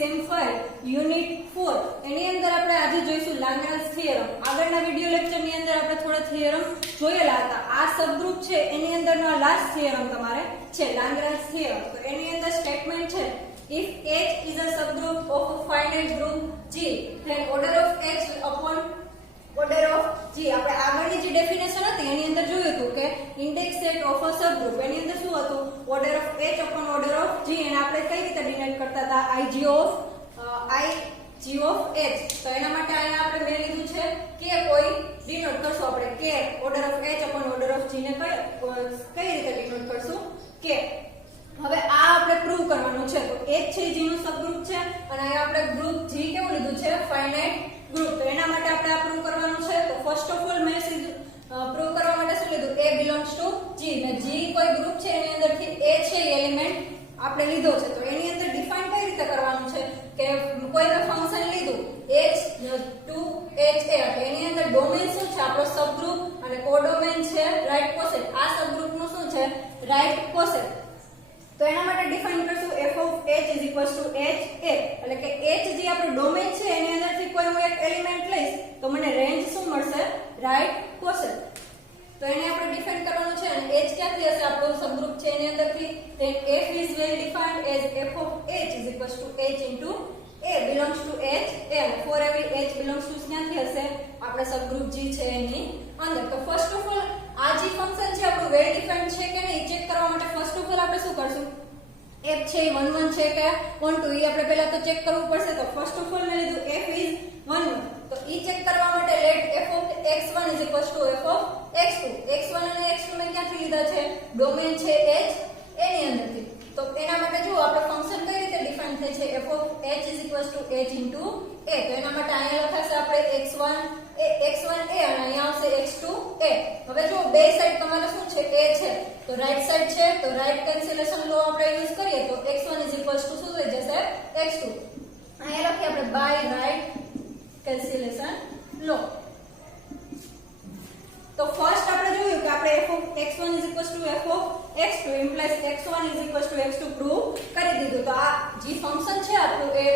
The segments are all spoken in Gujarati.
સેમ 5 યુનિટ 4 એની અંદર આપણે આજે જોઈશું લાગ્રાંજ થિયરમ. આગળના વિડિયો લેક્ચરની અંદર આપણે થોડા થિયરમ જોયેલા હતા. આ સબગ્રુપ છે એની અંદરનો લાસ્ટ થિયરમ તમારે છે લાગ્રાંજ થિયરમ. તો એની અંદર સ્ટેટમેન્ટ છે if H is a subgroup of a finite group G then order of H upon order of G. આપણે આગળની જે ડેફિનેશન હતી એની અંદર જોયું હતું કે index set of a subgroup એની અંદર શું હતું order of H upon order of G અને આપણે કઈ રીતે ડિનોટ કરતા હતા IG of H. તો એના માટે અહીંયા આપણે મેં લીધું છે કે કોઈ ડિનોટ કરશું આપણે કે order of H upon order of G ને કઈ રીતે ડિનોટ કરશું કે. હવે આ આપણે પ્રૂવ કરવાનું છે. તો H છે G નું સબગ્રુપ છે અને અહીંયા આપણે ગ્રુપ G કેવું લીધું છે ફાઇનાઇટ ગ્રુપ. તો એના માટે આપણે આ પ્રૂવ કરવાનું છે. તો ફર્સ્ટ ઓફ ઓલ મેં પ્રૂવ કરવા માટે શું લીધું A belongs to G ને G કોઈ ગ્રુપ છે એની અંદરથી A છે એ એલિમેન્ટ આપણે લીધો છે. તો એની અંદર ડિફાઇન કઈ રીતે કરવાનું છે કે કોઈ મેં ફંક્શન લીધું H to H A એટલે એની અંદર ડોમેન શું છે આપણો સબગ્રુપ અને કોડોમેન છે રાઈટ કોસેટ. આ સબગ્રુપ નું શું છે રાઈટ કોસેટ. તો એના માટે ડિફાઇન કરશું f of h is equals to h a એટલે કે h જે આપણો ડોમેન છે એની અંદરથી કોઈ હું એક એલિમેન્ટ લઈશ તો મને રેન્જ શું મળશે રાઈટ કોસેટ. તો એને આપણે ડિફાઇન કરવાનું છે અને h ક્યાંથી હશે આપણો સબગ્રુપ છે એની અંદરથી then f is well defined as f of h is equals to h into a belongs to h a and for every h belongs to ક્યાંથી હશે આપણે સબગ્રુપ g છે એની અંદર. તો ફર્સ્ટ ઓફ ઓલ આ જે ફંક્શન છે આપણું વેલ ડિફાઇન્ડ છે કે નહીં ચેક કરવા માટે ફર્સ્ટ ઓફ ઓલ આપણે શું કરશું f છે 1 1 છે કે 1 2 એ આપણે પહેલા તો ચેક કરવું પડશે. તો ફર્સ્ટ ઓફ ઓલ મેં લીધું f is 1 1 તો ઈ ચેક કરવા માટે late f of x1 is equals to f of x2. x1 અને x2 મેં ક્યાંથી લીધા છે ડોમેન છે h એની અંદરથી. તો એના માટે જો આપણે ફંક્શન કઈ રીતે ડિફાઇન થાય છે f of h is equals to h into a. તો એના માટે અહીંયા લખાશે આપણે x1 a અને અહીંયા આવશે x2 a. હવે જો બે સાઈડ તમારે શું છે a છે તો રાઈટ સાઈડ છે તો રાઈટ કેન્સલેશન લો આપણે યુઝ કરીએ તો x1 is equals to શું થઈ જશે x2. અહીંયા લખીએ આપણે બાય રાઈટ કેન્સલેશન લો. તો ફર્સ્ટ આપણે જોયું કે આપણે f of x1 is equals to f of x2 implies x1 is equals to x2 prove કરી દીધું. તો આ જે ફંક્શન છે આપણું એ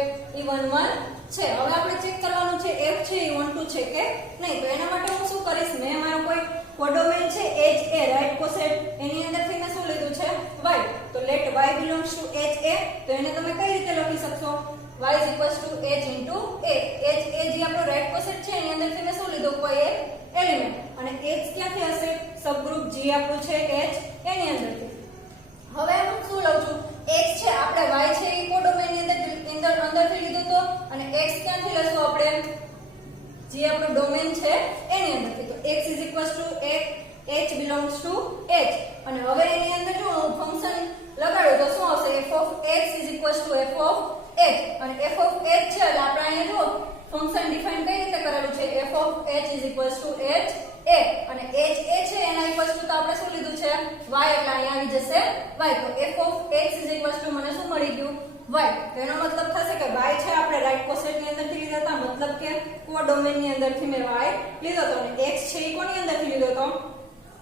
1 1 છે. હવે આપણે ચેક કરવાનું છે f છે એ 1 2 છે કે નહીં. તો એના માટે હું શું કરીશ મેં મારો કોઈ કોડોમેન છે h a રાઈટ કોસેટ એની અંદરથી મેં શું લીધું છે y. તો late y belongs to h a. તો એને તમે કઈ રીતે લખી શકશો y is equals to h into a. h a જે આપણો રાઈટ કોસેટ છે એની અંદરથી મેં શું લીધું કોઈ એક એલિમેન્ટ અને h ક્યાંથી હશે સબગ્રુપ g આપણું છે h એની અંદરથી. હવે હું શું લઉં છું x છે આપણે y છે એ કોડોમેન ની અંદરથી લીધું તો અને x ક્યાંથી લેશું આપણે જે આપણો ડોમેન છે એની અંદરથી. તો x is equals to h belongs to h અને હવે એની અંદર જો હું ફંક્શન લગાડું તો શું આવશે f of x is equals to f of h અને f of h છે એટલે આપણે અહીંયા જો ફંક્શન ડિફાઇન કઈ રીતે કરેલું છે f of h is equals to h a અને h a છે એના ઇક્વલ્સ ટુ તો આપણે શું લીધું છે y એટલે અહીંયા આવી જશે y. તો f of x is equals to મને શું મળી ગયું y. તો એનો મતલબ થશે કે y છે આપણે રાઈટ કોસેટ ની અંદરથી લીધા હતા મતલબ કે કોડોમેન ની અંદરથી મેં y લીધો હતો અને x છે એ કોની અંદરથી લીધો હતો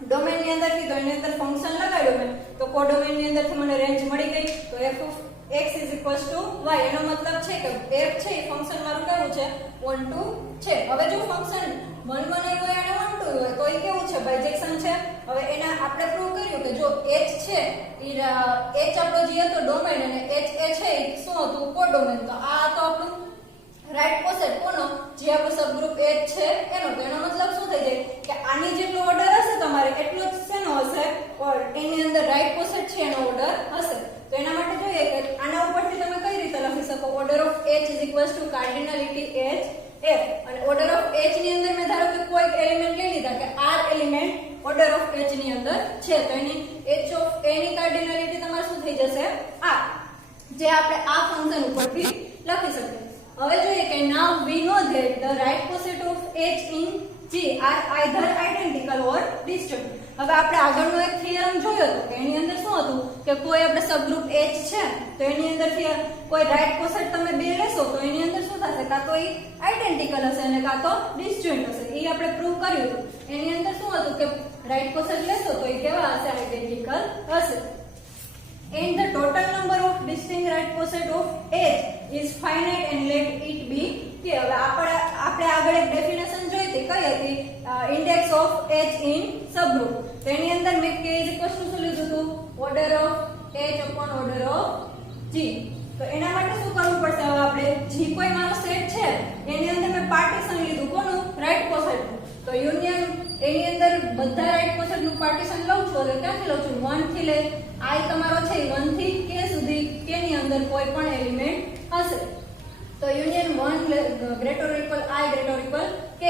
ડોમેન ની અંદરથી. તો એની અંદર ફંક્શન લગાડ્યું મેં તો કોડોમેન ની અંદરથી મને રેન્જ મળી ગઈ. તો f of x is equals to y એનો મતલબ છે કે f છે એ ફંક્શન મારું કેવું છે 1 2 છે. હવે જો ફંક્શન 1 1 હોય અને 1 2 હોય તો એ કેવું છે બાયજેક્શન છે. હવે એના આપણે પ્રૂવ કર્યું કે જો h છે એ h આપણો જે હતો ડોમેન અને h એ છે એ શું હતું કોડોમેન. તો આ તો આપણું રાઈટ કોસેટ કોનો જે આપણો સબગ્રુપ h છે એનો. તો એનો મતલબ શું થઈ જાય કે આની જેટલો ઓર્ડર હશે તમારે એટલો જ શેનો હશે એની અંદર રાઈટ કોસેટ છે એનો ઓર્ડર હશે. તો એના માટે જોઈએ કે આના ઉપરથી તમે કઈ રીતે લખી શકો order of h is equals to કાર્ડિનાલિટી h f અને ઓર્ડર ઓફ h ની અંદર મેં ધારો કે કોઈ એલિમેન્ટ લઈ લીધા કે r element order of h ની અંદર છે તો એની h of a ની કાર્ડિનાલિટી તમારે શું થઈ જશે r જે આપણે આ ફંક્શન ઉપરથી લખી શકીએ. હવે જોઈએ કે now we know that the right coset of h in g are either identical or distant. હવે આપણે આગળનો એક થિયરમ જોયો હતો કે એની અંદર શું હતું કે કોઈ આપણે સબગ્રુપ h છે તો એની અંદરથી કોઈ રાઈટ કોસેટ તમે બે લેશો તો એની અંદર શું થશે કાં તો એ આઇડેન્ટિકલ હશે અને કાં તો ડિસ્જોઇન્ટ હશે. એ આપણે પ્રૂવ કર્યું હતું. એની અંદર શું હતું કે રાઈટ કોસેટ લેશો તો એ કેવા હશે આઇડેન્ટિકલ હશે. and the total number of distinct right coset of H is finite and let it be k. હવે આપણે આગળ એક ડેફિનેશન જોઈ હતી કઈ હતી index of H in subgroup. તેની અંદર મેં k શું લીધું હતું order of H upon order of G. તો એના માટે શું કરવું પડશે હવે આપણે G કોઈ મારો સેટ છે એની અંદર મેં પાર્ટીશન લીધું કોનું રાઈટ કોસેટ. તો યુનિયન એની અંદર બધા રાઈટ કોસેટ નું પાર્ટીશન લઉં છું એટલે ક્યાંથી લઉં છું 1 થી લઈ I તમારો છે 1 થી k સુધી k ની અંદર કોઈ પણ એલિમેન્ટ હશે. તો union 1 greater equal I greater equal k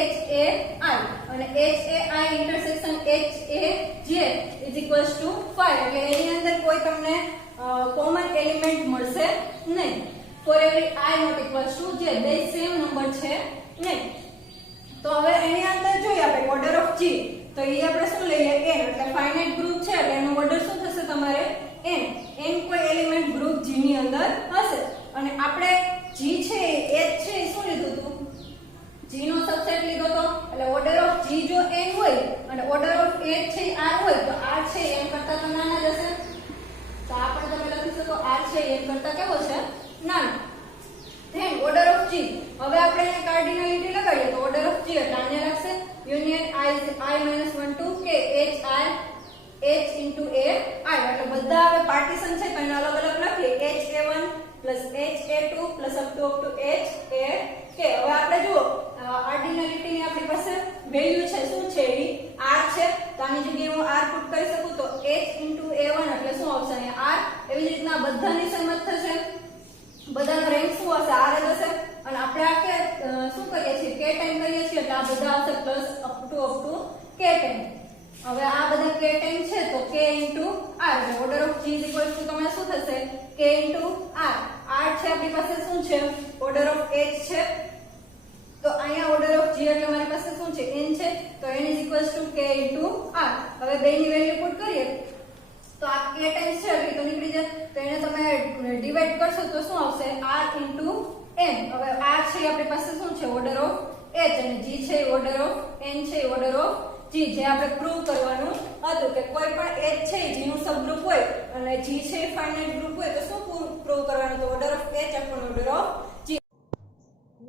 H A I અને H A I intersection H A J is equals to 5 એટલે એની અંદર કોઈ તમને કોમન એલિમેન્ટ મળશે નહીં. For every I not equals to જે બે સેમ નંબર છે નહીં. તો હવે એની અંદર જોઈએ આપણે ઓર્ડર ઓફ G. તો એ આપણે શું લઈએ n એટલે ફાઇનાઇટ ગ્રુપ છે એટલે એનો ઓર્ડર શું થશે તમારે n. n કોઈ એલિમેન્ટ ગ્રુપ G ની અંદર હશે અને આપણે G છે H છે શું લીધું હતું G નો સબસેટ લીધો તો એટલે ઓર્ડર ઓફ G જો n હોય અને ઓર્ડર ઓફ H છે r હોય તો r છે n કરતા તો નાના જ હશે. તો આપણે તમે લખી શકો r છે n કરતા કેવો છે નાનો. Then order of G. હવે આપણે એને કાર્ડિનાલિટી લગાડીએ તો ઓર્ડર ઓફ G એટલે આને લાગશે union I - 1 to k H I H into A I એટલે બધા હવે પાર્ટીશન છે તો એને અલગ અલગ લખીએ HA1 plus HA2 plus up to HAK. હવે આપણે જુઓ કાર્ડિનાલિટી ની આપણી પાસે વેલ્યુ છે શું છે એ r છે તો આની જગ્યાએ હું r પુટ કરી શકું તો H into A1 એટલે શું આવશે અહીંયા r. એવી જ રીતના બધાની સમજ થશે બધાનો રેન્ક શું હશે r જ હશે અને આપણે આ કે શું કરીએ છીએ k ટાઈમ કરીએ છીએ એટલે આ બધા હશે plus up to k time. હવે આ બધા k ટાઈમ છે તો k into r એટલે ઓર્ડર ઓફ G = તમને શું થશે k into r. r છે આપણી પાસે શું છે ઓર્ડર ઓફ H છે તો અહીંયા ઓર્ડર ઓફ G એટલે મારી પાસે શું છે n છે તો n = k into r. હવે બેની વેલ્યુ પુટ કરીએ તો આ k ટાઈમ્સ છે એટલે તો નીકળી જાય તો એને તમે ડિવાઇડ કરશો તો શું આવશે r into n. હવે r છે આપણી પાસે શું છે ઓર્ડર ઓફ H અને G છે ઓર્ડર ઓફ n છે ઓર્ડર ઓફ G. જે આપણે પ્રૂવ કરવાનું હતું કે કોઈ પણ H છે G નું સબગ્રુપ હોય અને G છે ફાઇનાઇટ ગ્રુપ હોય તો શું પ્રૂવ કરવાનું તો order of H upon order of G.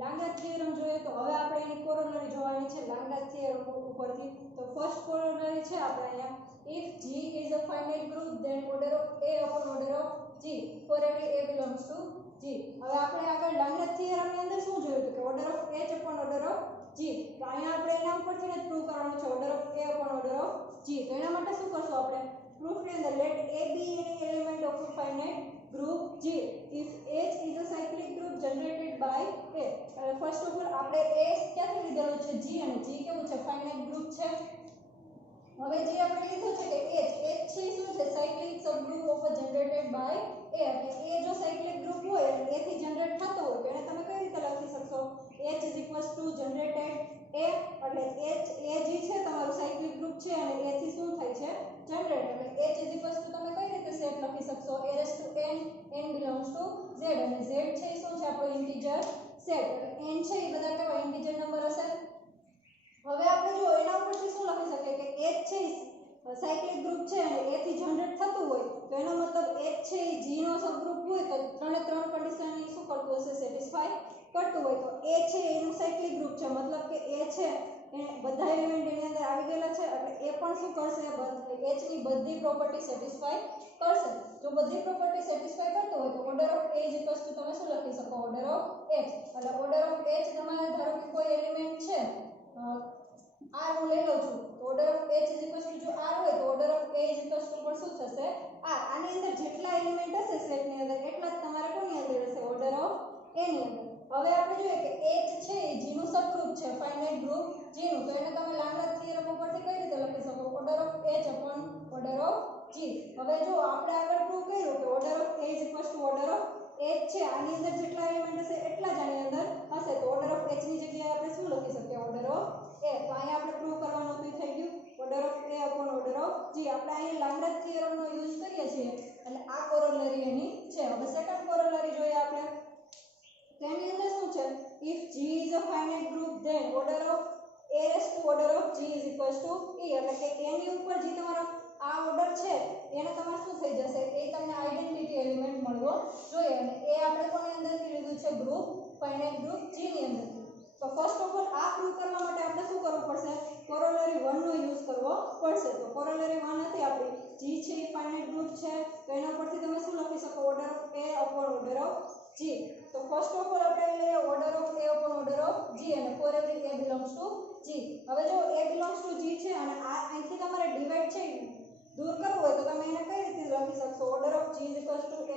લાંગા થિયરમ જોઈએ તો હવે આપણે એની કોરોલરી જોવાની છે લાંગા થિયરમ ઉપરથી. તો ફર્સ્ટ કોરોલરી છે આપણે અહીંયા if G is a finite group then order of A upon order of G for every A belongs to G. હવે આપણે આગળ લાંગા થિયરમ ની અંદર શું જોયું કે order of H upon order of G. તો અહીંયા આપણે એના ઉપરથી જ પ્રૂવ કરવાનું છે order of A upon order of G. તો એના માટે શું કરશું આપણે પ્રૂફ ની અંદર let A be any element of a finite group G if H is a cyclic group generated by A. First of all આપણે A ક્યાંથી લીધેલું છે G અને G કેવું છે ફાઇનાઇટ ગ્રુપ છે. હવે જે આપણે લીધું છે કે H છે શું છે cyclic subgroup of generated by A એટલે A જો સાયક્લિક ગ્રુપ હોય અને A થી જનરેટ થતો હોય તો એને તમે કઈ રીતે લખી શકશો H જનરેટેડ A એટલે H A જે છે તમારું સાયક્લિક ગ્રુપ છે અને A થી શું થાય છે જનરેટ એટલે H તમે કઈ રીતે સેટ લખી શકશો A n belongs to Z અને Z છે શું છે આપણો ઇન્ટીજર સેટ એટલે n છે એ બધા કેવા ઇન્ટીજર નંબર હશે. હવે આપણે જો એના ઉપરથી શું લખી શકીએ કે H છે સાયક્લિક ગ્રુપ છે અને A થી જનરેટ થતું હોય તો એનો મતલબ H છે એ G નો સબગ્રુપ હોય તો ત્રણે ત્રણ કન્ડિશન ની શું કરતું હશે સેટિસ્ફાય કરતું હોય તો A છે એનું સાયક્લિક ગ્રુપ છે મતલબ કે A છે એ બધા એલિમેન્ટ એની અંદર આવી ગયેલા છે એટલે એ પણ શું કરશે H ની બધી પ્રોપર્ટી સેટિસ્ફાય કરશે. જો બધી પ્રોપર્ટી સેટિસ્ફાય કરતો હોય તો ઓર્ડર ઓફ A તમે શું લખી શકો ઓર્ડર ઓફ H એટલે ઓર્ડર ઓફ H તમારે ધારો કે કોઈ એલિમેન્ટ છે r હું લઈ લઉં છું તો ઓર્ડર ઓફ H જો r હોય તો ઓર્ડર ઓફ A પણ શું થશે r. આની અંદર જેટલા એલિમેન્ટ હશે સેટની અંદર એટલા જ તમારે કોની અંદર હશે ઓર્ડર ઓફ A ની અંદર. હવે આપણે જોઈએ કે H છે એ G નું સબગ્રુપ છે ફાઇનાઇટ ગ્રુપ G નું તો એને તમે લાંગરા થિયરમ ઉપરથી કઈ રીતે લખી શકો order of H upon order of G. હવે જો આપણે આગળ પ્રૂવ કર્યું કે order of A order of H છે આની અંદર જેટલા એલિમેન્ટ હશે એટલા જ આની અંદર હશે તો ઓર્ડર ઓફ H ની જગ્યાએ આપણે શું લખી શકીએ ઓર્ડર ઓફ A. તો અહીંયા આપણે પ્રૂવ કરવાનું હતું થઈ ગયું order of A upon order of G. આપણે અહીંયા લાંગરા થિયરમ નો યુઝ કરીએ છીએ એટલે આ કોરોલરી એની છે. હવે સેકન્ડ કોરોલરી જોઈએ આપણે તેની અંદર શું છે if G is a finite group then order of A raised to order of G is equals to E એટલે કે A ની ઉપર જે તમારો આ ઓર્ડર છે એને તમારે શું થઈ જશે એ તમને ગ્રુપ G ની અંદર. તો ફર્સ્ટ ઓફ ઓલ આ પ્રૂવ કરવા માટે આપણે શું કરવું પડશે? કોરોલરી 1 નો યુઝ કરવો પડશે. તો કોરોલરી 1 હતી આપણી G છે એ ફાઇનાઇટ ગ્રુપ છે, તો એના પરથી તમે શું લખી શકો? Order of A upon order of G. તો ફર્સ્ટ ઓફ ઓલ આપણે લઈએ order of A upon order of G, અને for every A belongs to G. હવે જો A બિલોંગ્સ ટુ G છે અને આ અહીંથી તમારે ડિવાઇડ છે દૂર કરવું હોય તો તમે એને કઈ રીતે લખી શકશો? Order of G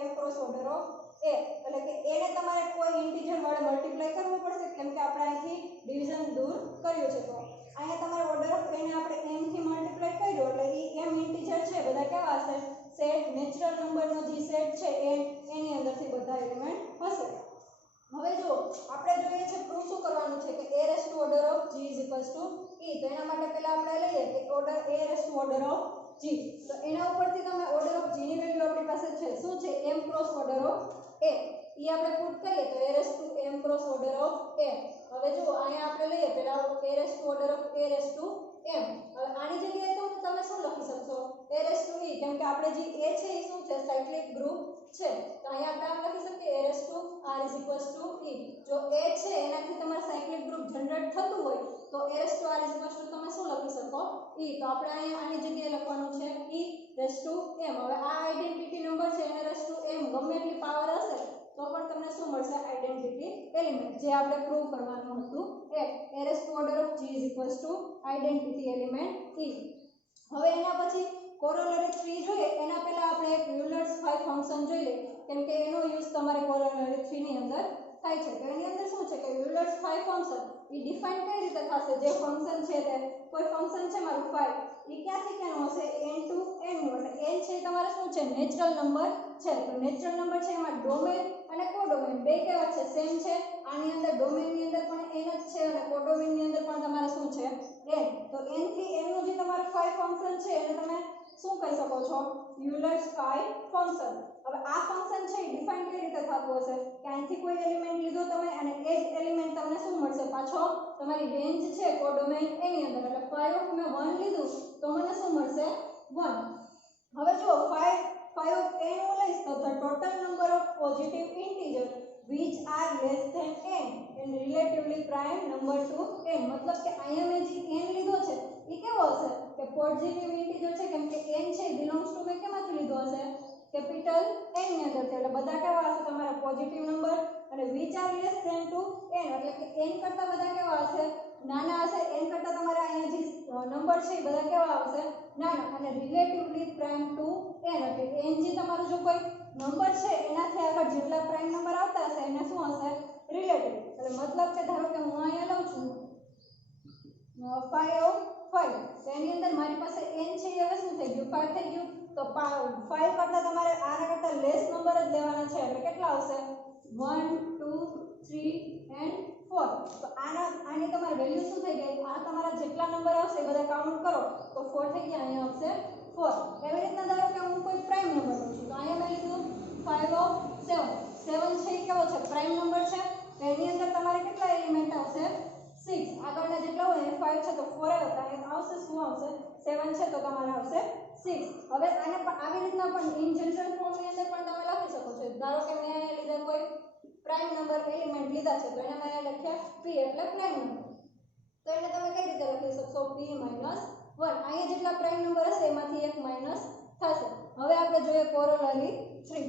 m cross order of A. એટલે કે A ને તમારે કોઈ ઇન્ટીજર વડે મલ્ટીપ્લાય કરવું પડશે, કેમ કે આપણે અહીંથી ડિવિઝન દૂર કર્યું છે. તો અહીંયા તમારે ઓર્ડર ઓફ A ને આપણે m થી મલ્ટીપ્લાય કર્યો એટલે એ m ઇન્ટીજર છે બધા કેવા હશે? સેટ નેચરલ નંબરનો જે સેટ છે એની અંદરથી બધા એલિમેન્ટ હશે. હવે જો આપણે જોઈએ છે પ્રૂફ શું કરવાનું છે કે a raise to order of g is equals to e. તો એના માટે પહેલા આપણે લઈએ કે order a raise to order of g. તો એના ઉપરથી તમે ઓર્ડર ઓફ g ની વેલ્યુ આપણી પાસે છે શું છે? m cross order of a. એ આપણે પુટ કરીએ તો a raise to m cross order of a. હવે જો અહીંયા આપણે લઈએ પહેલા a raise to order of a raise to m. હવે આની જગ્યાએ તો તમે શું લખી શકશો? a રેસ ટુ e, કેમ કે આપણે જે a છે એ શું છે? સાયક્લિક ગ્રુપ છે. તો અહીંયા આપણે આમ લખી શકીએ a raise to r is equals to e. જો a છે એનાથી તમારે સાયક્લિક ગ્રુપ જનરેટ થતું હોય તો a raise to r is equals to તમે શું લખી શકો? e. તો આપણે અહીંયા આની જગ્યાએ લખવાનું છે e રેસ ટુ m. હવે આ આઇડેન્ટિટી નંબર છે એને રેસ ટુ m ગમે એટલી પાવર હશે તો પણ તમને શું મળશે? આઇડેન્ટિટી એલિમેન્ટ, જે આપણે પ્રૂવ કરવાનું હતું એ a raise to order of g is equals to identity element e. હવે એના પછી કોરોલરી 3 જોઈએ એના પહેલા આપણે એક યુલર્સ 5 ફંક્શન જોઈ લઈએ, કેમ કે એનો યુઝ તમારે કોરોલરી 3 ની અંદર થાય છે. તો એની અંદર શું છે કે યુલર્સ 5 ફંક્શન એ ડિફાઇન કઈ રીતે થશે? જે ફંક્શન છે તે કોઈ ફંક્શન છે મારું 5, એ ક્યાંથી ક્યાંનું હશે? n ટુ n નું. એટલે n છે તમારે શું છે? નેચરલ નંબર છે. તો નેચરલ નંબર છે એમાં ડોમેન અને કોડોમેન બે કેવા છે? સેમ છે. આની અંદર ડોમેનની અંદર પણ n જ છે અને કોડોમેનની અંદર પણ તમારે શું છે? n. તો n થી n નું જે તમારું 5 ફંક્શન છે એને તમે શું કહી શકો છો? Euler's 5 function. હવે આ ફંક્શન છે એ ડિફાઇન કઈ રીતે થતું હશે કે અહીંથી કોઈ એલિમેન્ટ લીધો તમે અને એ જ એલિમેન્ટ તમને શું મળશે? પાછો તમારી રેન્જ છે કોડોમેન એની અંદર. એટલે 5 ઓફ મેં 1 લીધું તો મને શું મળશે? 1. હવે જો 5 ઓફ n હું લઈશ તો the total number of positive integer which are less than n and relatively prime number to n. મતલબ કે અહીંયા મેં જે n લીધો છે એ કેવો હશે? કે પોઝિટિવ ઇન્ટીજર છે, કેમ કે n છે બિલોંગ્સ ટુ મેં કેમાંથી લીધો હશે? કેપિટલ n ની અંદર. એટલે બધા કેવા હશે? તમારા પોઝિટિવ નંબર. અને which are less than to n એટલે કે n કરતા બધા કેવા હશે? નાના હશે. n કરતા તમારે અહીંયા જે નંબર છે એ બધા કેવા આવશે? નાના. અને રિલેટિવલી પ્રાઇમ ટુ n એટલે n જે તમારું જો કોઈ નંબર છે એનાથી આગળ જેટલા પ્રાઇમ નંબર આવતા હશે એને શું હશે? રિલેટિવ. એટલે મતલબ કે ધારો કે હું અહીંયા લઉં છું 5 ઓફ 5, તો એની અંદર મારી પાસે n છે એ હવે શું થઈ ગયું? 5 થઈ ગયું. તો 5 કરતા તમારે આના કરતા લેસ નંબર જ લેવાના છે. એટલે કેટલા આવશે? 1 2 3 and 4. તો આની તમારી વેલ્યુ શું થઈ ગઈ? આ તમારા જેટલા નંબર આવશે એ બધા કાઉન્ટ કરો તો 4 થઈ ગયા. અહીંયા આવશે 4. એવી રીતના ધારો કે હું કોઈ પ્રાઇમ નંબર લઉં છું તો અહીંયા મેં લીધું 5 ઓફ 7. 7 છે એ કેવો છે? પ્રાઇમ નંબર છે. તો એની અંદર તમારે કેટલા એલિમેન્ટ આવશે? 6. આગળના જેટલા હોય એ 5 છે તો 4 હતા એ આવશે. શું આવશે? 7 છે તો તમારે આવશે 6. હવે આને આવી રીતના પણ ઇન જનરલ ફોર્મની અંદર પણ તમે લખી શકો છો. ધારો કે મેં અહીંયા લીધા કોઈ પ્રાઇમ નંબર એલિમેન્ટ લીધા છે તો એને મેં લખ્યા p એટલે પ્રાઇમ નંબર. તો એને તમે કઈ રીતે લખી શકશો? p - 1. અહીંયા જેટલા પ્રાઇમ નંબર હશે એમાંથી એક માઈનસ થશે. હવે આપણે જોઈએ કોરોલરી 3.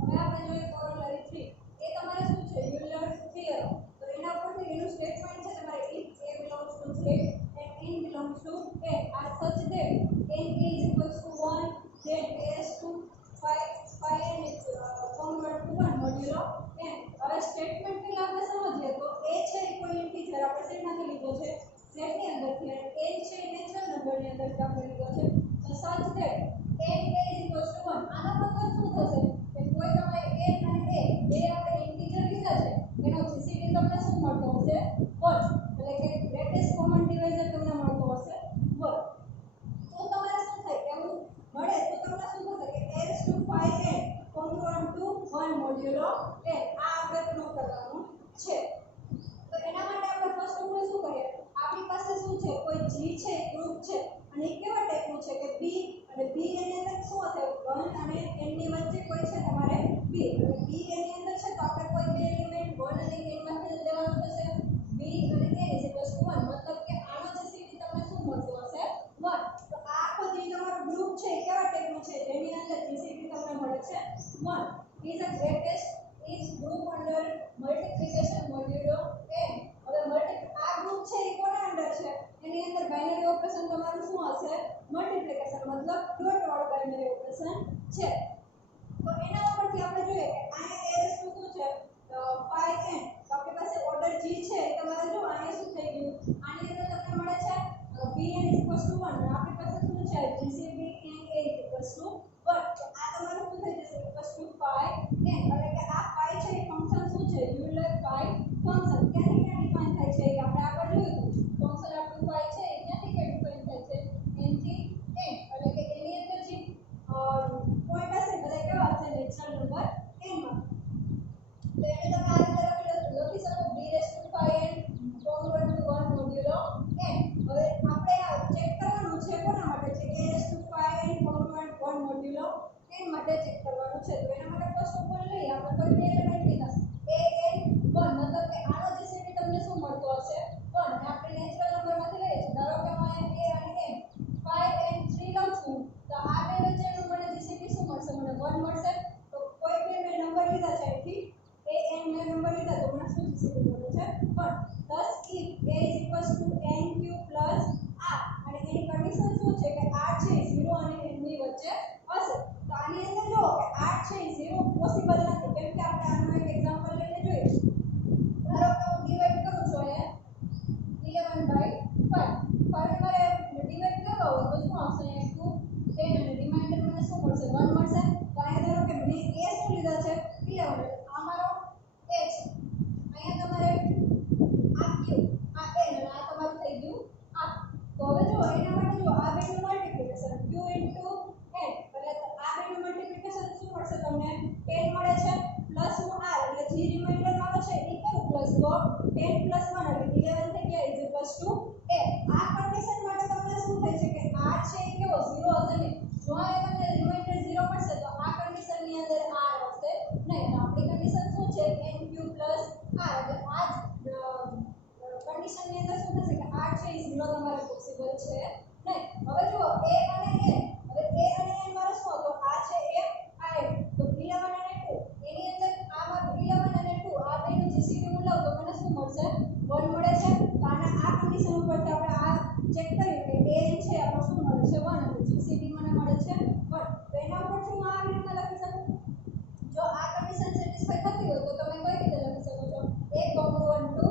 હવે આપણે જોઈએ કોરોલરી 3. એ તમારે શું છે? Euler's theorem. તો એના ઉપરથી એનું સ્ટેટમેન્ટ છે તમારે if a belongs to z and n belongs to a are such that n is equals to 1 then a is to 5 n is convert to 1 modulo n. હવે સ્ટેટમેન્ટ પહેલા આપણે સમજીએ તો a છે એ કોઈ ઇન્ટીજર આપણે શેમાંથી લીધો છે? z ની અંદરથી. અને n છે એ નેચરલ નંબરની અંદરથી આપણે લીધો છે. તો such that n is equals to 1. આનો મતલબ શું થશે? કે કોઈ તમારે n અને a બે આપણે ઇન્ટીજર લીધા છે એનો જીસીડી તમને શું મળતો હશે? 1. એટલે કે ગ્રેટેસ્ટ કોમન ડિવાઇઝર તમને મળતો હશે 1. તો તમારે શું થાય? એવું મળે તો તમને શું થશે કે a5n congruent to 1 modulo n. આ આપણે પ્રૂવ કરવાનું છે. તો એના માટે આપણે ફર્સ્ટ ઓફ ઓલ શું કરીએ? આપણી પાસે શું છે? કોઈ g છે ગ્રુપ છે અને એ કેવા ટાઈપનું છે કે b, અને b એની અંદર શું હશે? 1 અને n ની વચ્ચે કોઈ છે તમારે b. એટલે b એની અંદર છે તો ઓપરેશન તમારું શું હશે મલ્ટીપ્લિકેશન મતલબ ડોટ વાળું બાઇનરી ઓપરેશન છે તો એના ઉપરથી આપણે જોઈએ કે અહીંયા as શું છે 5n તો આપણી પાસે ઓર્ડર g છે એ તમારે જો અહીંયા શું થઈ ગયું આની અંદર તમને મળે છે bn 1 અને આપણી પાસે શું છે gcb n a 1 તો આ તમારું શું થઈ જશે 5n એટલે કે આ 5 છે એ ફંક્શન શું છે યુલર 5 ફંક્શન ક્યાંથી ક્યાં ડિફાઇન થાય છે કે આપણે આગળ જોયું ફંક્શન આપણું 5 છે એ ક્યાંથી ક્યાં ડિફાઇન થાય છે n થી n એટલે કે એની અંદર જે પોઈન્ટ હશે બધા કેવા હશે નેચરલ નંબર n માં તો એને તમે આ રીતે લખી શકો b5n congruent to 1 મોડ્યુલો n હવે આપણે આ ચેક કરવાનું છે કોના માટે છે કે a5n congruent 1 મોડ્યુલો n માટે ચેક કરવાનું છે તો એના માટે ફર્સ્ટ ઓફ ઓલ લઈ આપણે કોઈ બે એલિમેન્ટ લીધા an 1 મતલબ કે આનો જીસીડી તમને શું મળતો હશે 1 ને આપણે નેચરલ નંબરમાંથી લઈએ છીએ ધારો કે મને a અને n 5 and 3 લઉં છું તો આ બે વચ્ચેનું મને જીસીડી શું મળશે મને 1 મળશે તો કોઈ બે મેં નંબર લીધા છે અહીંથી an મેં નંબર લીધા તો મને શું જીસીડી મળે છે 1 thus if a n3 r અને એની કન્ડિશન શું છે કે r છે 0 અને n ની વચ્ચે હશે તો આની અંદર જો કે r છે 0 પોસિબલ નથી કેમ કે આપણે આનો એક એક્ઝામ્પલ લઈને જોઈએ ધારો કે હું ડિવાઇડ કરું છું અહીંયા 11/5 મારે ડિવાઇડ કરવા હોય તો શું આવશે અહીંયા 2 10 અને રિમાઇન્ડર મને શું મળશે 1 મળશે તો અહીંયા ધારો કે મેં a શું લીધા છે 11 આ મારો a છે અહીંયા તમારે આ q આ n અને આ તમારું થઈ ગયું આ તો હવે જો એના માટે જો આ બેનું મલ્ટીપ્લિકેશન q * n એટલે આ બેનું મલ્ટીપ્લિકેશન શું મળશે તમને 10 મળે છે પ્લસ હું r એટલે જે રિમાઇન્ડર આવે છે એ કરું પ્લસ તો 10 + 1 એટલે 11 થઈ ગયા a આ કન્ડિશન માટે તમને શું થાય છે કે r છે એ કેવો 0 હશે નહીં જો આ તમને રિમાઇન્ડર 0 મળશે તો આ કન્ડિશન ની અંદર r આવશે નહીં તો આપણી કન્ડિશન શું છે nq + r એટલે આ કન્ડિશન ની અંદર શું થશે કે r છે એ 0 તમારે પોસિબલ છે નહીં હવે જો a અને n હવે a અને n મારો શું હતો આ છે a આ n તો 11 અને 2 એની અંદર આમાં 11 અને 2 આ બેનું જીસીડી હું લઉં તો મને શું મળશે 1 મળે છે તો આના આ કન્ડિશન ઉપરથી આપણે આ ચેક કર્યું કે a છે આપણો શું મળે છે 1 અને જીસીડી મને મળે છે 1 તો એના ઉપરથી હું આ રીતે લખી શકું જો આ કન્ડિશન સેટિસ્ફાઈ થતી હોય તો તમે કઈ રીતે લખી શકો છો a congruent to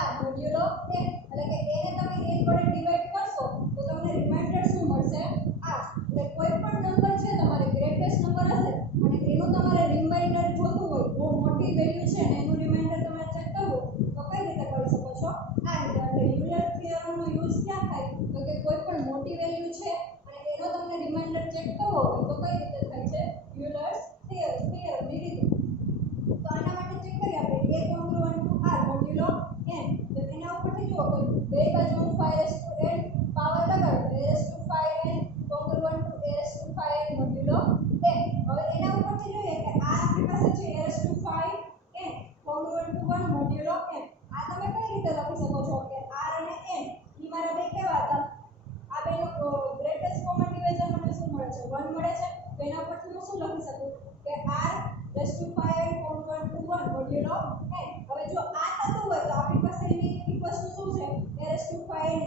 r મોડ્યુલો n એટલે કે a ને તમે n વડે ડિવાઇડ કરશો તો તમને રિમાઇન્ડર શું મળશે r એટલે કોઈ પણ નંબર છે તમારે ગ્રેટેસ્ટ નંબર હશે અને એનું તમારે રિમાઇન્ડર જોતું હોય બહુ મોટી વેલ્યુ છે ને એનું રિમાઇન્ડર તમે ચેક કરવું તો કઈ રીતે કરી શકો છો આ રીતે એટલે યુલર થિયરમનો યુઝ ક્યાં થાય તો કે કોઈ પણ મોટી વેલ્યુ છે અને એનો તમને રિમાઇન્ડર ચેક કરવો હોય તો કઈ રીતે થાય છે યુલર્સ થિયરમની રીતે તો આના માટે ચેક કરીએ આપણે a congruent to r મોડ્યુલો n તો એના ઉપરથી જુઓ કોઈ બે બાજુનું 5n પાવર લગાડો તો a5n congruent to a5n મોડ્યુલો n હવે એના ઉપરથી જોઈએ કે આ આપણી પાસે છે a5n congruent to 1 મોડ્યુલો n આ તમે કઈ રીતે લખી શકો છો કે r અને n ઈ મારા બે કેવા હતા આ બેનો ગ્રેટેસ્ટ કોમન ડિવાઇઝર મને શું મળે છે 1 મળે છે તો એના ઉપરથી હું શું લખી શકું કે r5n congruent to 1 મોડ્યુલો n હવે જો આ થતું હોય તો આપણી પાસે એની ઇક્વલ શું છે a5n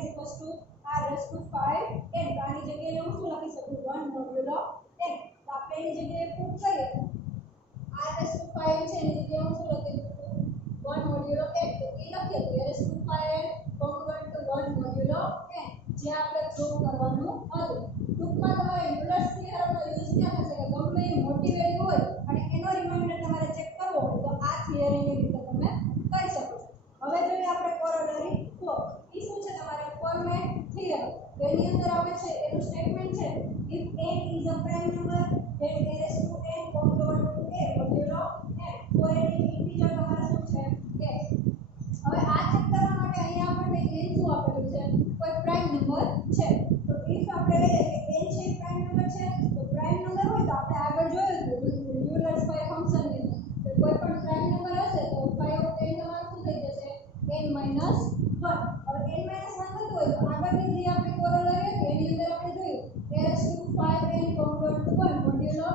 r5n તો આની જગ્યાએ હું શું લખી શકું 1 મોડ્યુલો n તો આપણે એની જગ્યાએ પુટ કરીએ r5n છે એની જગ્યાએ હું શું લખી શકું 1 મોડ્યુલો n તો એ લખીએ તો a5n congruent to 1 મોડ્યુલો n જે આપણે પ્રૂવ કરવાનું હતું ટૂંકમાં તમારે યુલર્સ થિયરમનો યુઝ ક્યાં થશે કે ગમે એ મોટી વેલ્યુ હોય અને એનો રિમાઇન્ડર તમારે ચેક કરવો હોય તો આ થિયરીની રીતે તમે કરી શકો છો હવે જોઈએ આપણે કોરોલરી 4 ઈ શું છે તમારે ફોર્મેટ થિયરમ એની અંદર આવે છે એનું સ્ટેટમેન્ટ છે if n is a prime number then a n congruent to a મોડ્યુલો n તો એની ઇન્ટિજર તમારે શું છે a હવે આ ચેક કરવા માટે અહીંયા આપણને n શું આપેલું છે કોઈ પ્રાઇમ નંબર છે તો if આપણે લઈએ કે n છે પ્રાઇમ નંબર છે તો પ્રાઇમ નંબર હોય તો આપણે આગળ જોયું યુલર્સ 5 ફંક્શન ની તો કોઈ પણ પ્રાઇમ નંબર હશે તો 5 ઓફ n તમારું શું થઈ જશે n - 1 હવે n - 1 થતું હોય તો આગળની જે આપણે કોરોલરી હતી એની અંદર આપણે જોયું a5n congruent to 1 મોડ્યુલો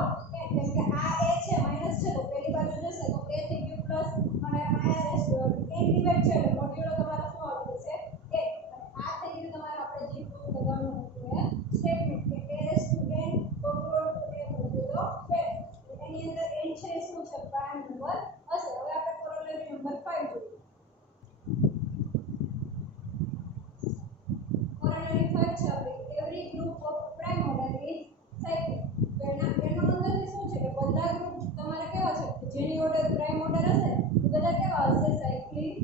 n કેમ કે આ a છે માઈનસ છે તો પેલી બાજુ જશે તો a થઈ ગયું પ્લસ અને આયા n ડિવાઇડ છે એટલે મોડ્યુલો તમારો શું આવી જશે 1 અને આ થઈ ગયું તમારે આપણે જે પ્રૂવ કરવાનું હતું એ સ્ટેટમેન્ટ કે a n કોંગ્રુઅન્ટ ટુ a મોડ્યુલો 2 એની અંદર n છે એ શું છે પ્રાઇમ નંબર હશે હવે આપણે કોરોલરી નંબર 5 જોઈએ કોરોલરી 5 છે આપણે every group of prime order is cyclic તો એનો અંદરથી શું છે કે બધા ગ્રુપ તમારે કેવા છે કે જેની ઓર્ડર પ્રાઇમ ઓર્ડર હશે એ બધા કેવા હશે સાયક્લિક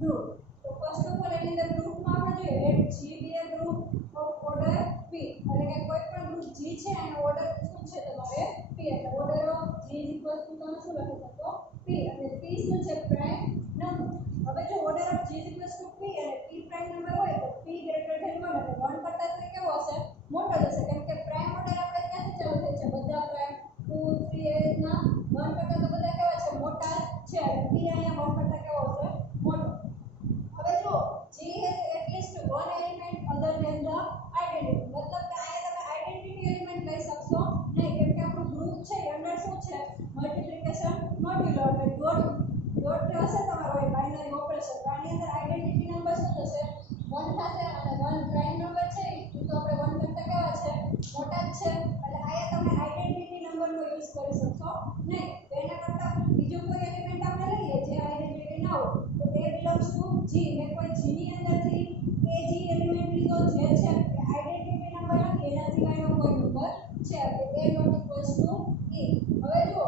ગ્રુપ તો ફર્સ્ટ ઓફ ઓલ એની અંદર ગ્રુપમાં આપણે જોઈએ late G be a group of order P એટલે કે કોઈ પણ ગ્રુપ G છે એનો ઓર્ડર શું છે તમારે P એટલે ઓર્ડર ઓફ G તમે શું લખી શકો P અને P શું છે પ્રાઇમ નંબર હવે જો ઓર્ડર ઓફ G P અને P પ્રાઇમ નંબર હોય તો P greater than 1 એટલે 1 કરતા તો કેવો હશે મોટો હશે કેમ કે પ્રાઇમ ઓર્ડર આપણે ક્યાંથી ચાલુ થાય છે બધા પ્રાઇમ 2 3 એ રીતના 1 કરતા તો બધા કેવા છે મોટા છે અને P અહીંયા 1 કરતા કેવો હશે મોટો હવે જો G has at least one element other than the identity મતલબ કે અહીંયા તમે આઇડેન્ટિટી એલિમેન્ટ લઈ શકશો નહીં કેમ કે આપણું ગ્રુપ છે અંદર શું છે મલ્ટીપ્લિકેશન મોડ્યુલો એટલે ડોટ હશે તમારો એ બાઇનરી ઓપરેશન તો આની અંદર આઇડેન્ટિટી નંબર શું થશે 1 થશે અને 1 પ્રાઇમ નંબર છે એ તો આપણે 1 કરતા કેવા છે મોટા જ છે એટલે અહીંયા તમે આઇડેન્ટિટી નંબરનો યુઝ કરી શકશો નહીં તો એના કરતા બીજો કોઈ એલિમેન્ટ આપણે લઈએ જે આઇડેન્ટિટી ના હોય તો એ બિલોંગ્સ ટુ G ને કોઈ G ની અંદરથી એ G એલિમેન્ટ લીધો જે છે આઇડેન્ટિટી નંબર નથી એના સિવાયનો કોઈ નંબર છે એટલે a not equals to e હવે જો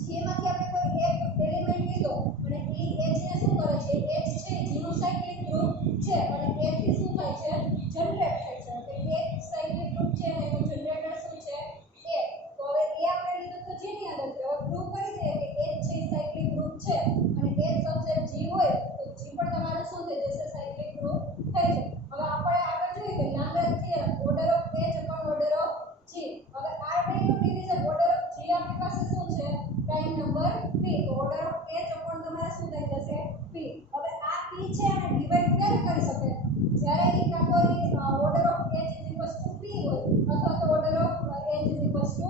G માંથી આપણે કોઈ એક એલિમેન્ટ લીધો અને એ H ને શું કરે છે H છે G નું સાયક્લિક ગ્રુપ છે અને A થી શું થાય છે જનરેટ થાય છે એટલે એક સાયક્લિક ગ્રુપ છે અને એનું જનરેટર શું છે A તો હવે એ આપણે લીધું તો G ની અંદર હવે પ્રૂવ કરી દઈએ કે H છે સાયક્લિક ગ્રુપ છે અને H સબસેટ G હોય તો G પણ તમારે શું થઈ જશે સાયક્લિક ગ્રુપ થઈ જશે હવે આપણે આગળ જોઈએ કે લાંબા theorem order of H upon order of G હવે આ ટાઈપનું ડિવિઝન ઓર્ડર ઓફ G આપણી પાસે શું છે પ્રાઇમ નંબર P તો ઓર્ડર ઓફ H upon તમારે શું થઈ જશે P હવે આ P છે અને ડિવાઇડ ક્યારે કરી શકે જ્યારે એ કાં તો ઓર્ડર ઓફ H P હોય અથવા તો ઓર્ડર ઓફ H 1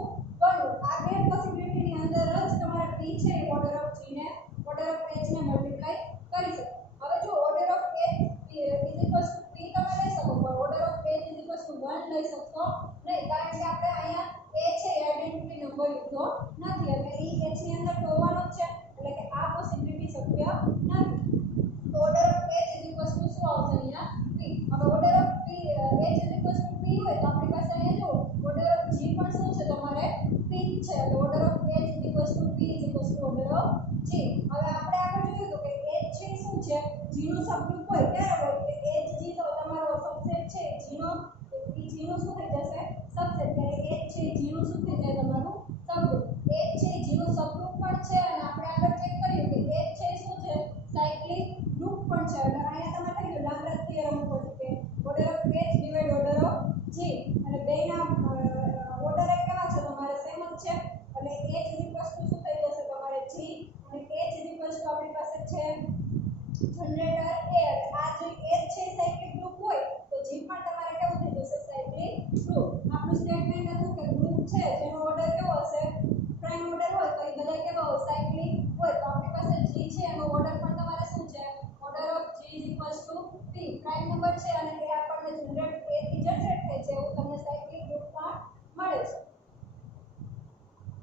હોય આ બે પોસિબિલિટીની અંદર જ તમારે P છે એ ઓર્ડર ઓફ G ને ઓર્ડર ઓફ H ને મલ્ટીપ્લાય કરી શકે હવે જો ઓર્ડર ઓફ H P તમે લઈ શકો પણ ઓર્ડર ઓફ H 1 લઈ શકશો નહીં કારણ કે આપણે અહીંયા A છે આઇડેન્ટિટી નંબર લીધો નથી એટલે એ H ની અંદર તો હોવાનો જ છે એટલે કે આ પોસિબિલિટી શક્ય નથી તો ઓર્ડર ઓફ H શું આવશે અહીંયા P હવે order of P H P હોય તો આપણી પાસે અહીંયા જો ઓર્ડર ઓફ G પણ શું છે તમારે P છે એટલે order of H P order of G હવે આપણે આગળ જોયું તો કે H છે શું છે G નું સબગ્રુપ હોય ત્યારે હોય કે H G તો તમારો સબસેટ છે G નો G નું શું થઈ જશે સબસેટ ત્યારે H છે G નું શું થઈ જાય તમારું સબગ્રુપ H છે G નું સબગ્રુપ પણ છે અને આપણે આગળ ચેક કર્યું કે H છે શું છે સાયક્લિક ગ્રુપ પણ છે એટલે અહીંયા તમે થઈ ગયું લાંબા થિયરમ ઉપરથી કે order of H divide order of G અને બેના ઓર્ડર એક કેવા છે તમારે સેમ જ છે એટલે H શું થઈ જશે તમારે G અને H આપણી પાસે છે જનરેટર A એટલે આ જો H છે સાયક્લિક ગ્રુપ હોય તો G પણ તમારે કેવું થઈ જશે સાયક્લિક ગ્રુપ આપણું સ્ટેટમેન્ટ હતું કે ગ્રુપ છે જેનો ઓર્ડર કેવો હશે પ્રાઇમ ઓર્ડર હોય તો એ બધા કેવા હોય સાયક્લિક હોય તો આપણી પાસે G છે એનો ઓર્ડર પણ તમારે શું છે order of G P prime number છે અને એ આપણને જનરેટ A થી જનરેટ થાય છે એવું તમને સાયક્લિક